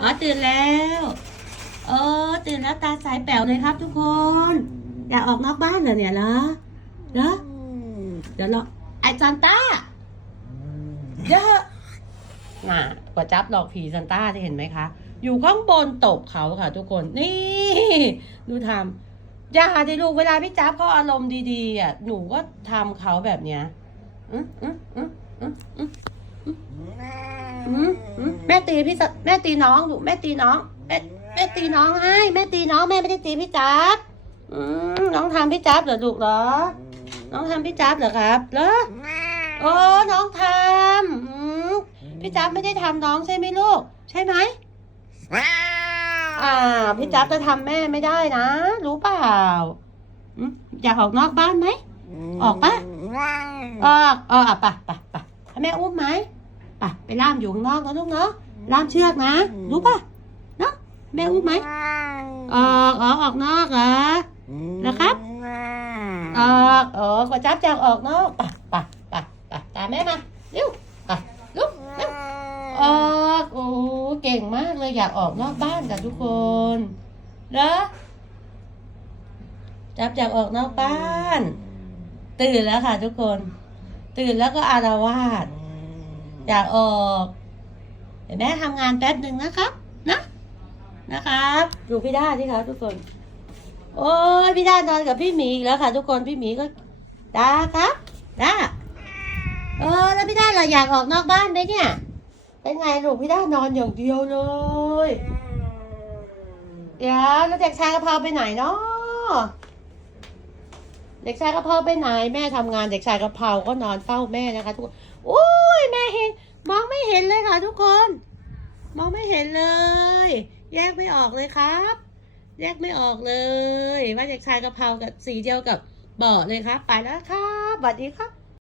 อ๋อตื่นแล้วเออตื่นแล้วตาใสแป๋วเลยครับ ทุกคน อยากออกนอกบ้านเหรอเนี่ยเหรอเหรอเดี๋ยวเราไอซันต้าเยอะน่ะกว่าจับหลอกผีซันต้าจะเห็นไหมคะ อยู่ข้างบนตบเขาค่ะ ทุกคนนี่ดูทำอย่าดิลูกเวลาพี่จับเขาอารมณ์ดีๆอะหนูก็ทำเขาแบบเนี้ยอืมอืมอืมอืมอืมอืม แม่ตีพี่สแม่ตีน้องลูกแม่ตีน้องแม่แม่ตีน้องให้ แม่ตีน้องแม่ไม่ได้ตีพี่จับอืมน้องทำพี่จับเหรอลูกเหรอ น้องทำพี่จับเหรอครับเหรอโอ้น้องทำอืมพี่จับไม่ได้ทำน้องใช่ไหมลูก ใช่ไหมอ่า พี่จับจะทำแม่ไม่ได้นะ รู้เปล่าอยากออกนอกบ้านไหมออกปะออกออกอะปไปไปให้แม่อุ้มไหม ไปไปล่ามอยู่ข้างนอกนะลูกเนาะล่ามเชือกนะ รู้ป่ะเนาะแม่อุ้มไหมออกออกออกนอกเหรอนะครับออกออกกว่าจับจะออกนอกไปไปไปไปตามแม่มาเร็วไปลุกเร็วออกโอ้เก่งมากเลยอยากออกนอกบ้านกับทุกคนเหรอจับอยากออกนอกบ้าน ตื่นแล้วค่ะทุกคน ตื่นแล้วก็อารวาส อยากออกเดี๋ยวแม่ทำงานแป๊บหนึ่งนะครับ นะ นะครับ ดูพี่ด้าที่ครับทุกคน โอ้ยพี่ด้านอนกับพี่หมีอีกแล้วค่ะ ทุกคนพี่หมีก็ด้าครับด้าเออแล้วพี่ด้าเราอยากออกนอกบ้านไหมเนี่ย เป็นไงลูกพี่ด้านอนอย่างเดียวเลยเดี๋ยวแล้วเด็กชายกระเพราไปไหนเนาะเด็กชายกระเพราไปไหนแม่ทำงานเด็กชายกระเพราก็นอนเฝ้าแม่นะคะทุกคนโอ้ ยแม่เห็น มองไม่เห็นเลยค่ะทุกคน มองไม่เห็นเลย แยกไม่ออกเลยครับ แยกไม่ออกเลย ว่าเด็กชายกะเพรากับสีเดียวกับเบาะเลยครับ ไปแล้วครับสวัสดีครับ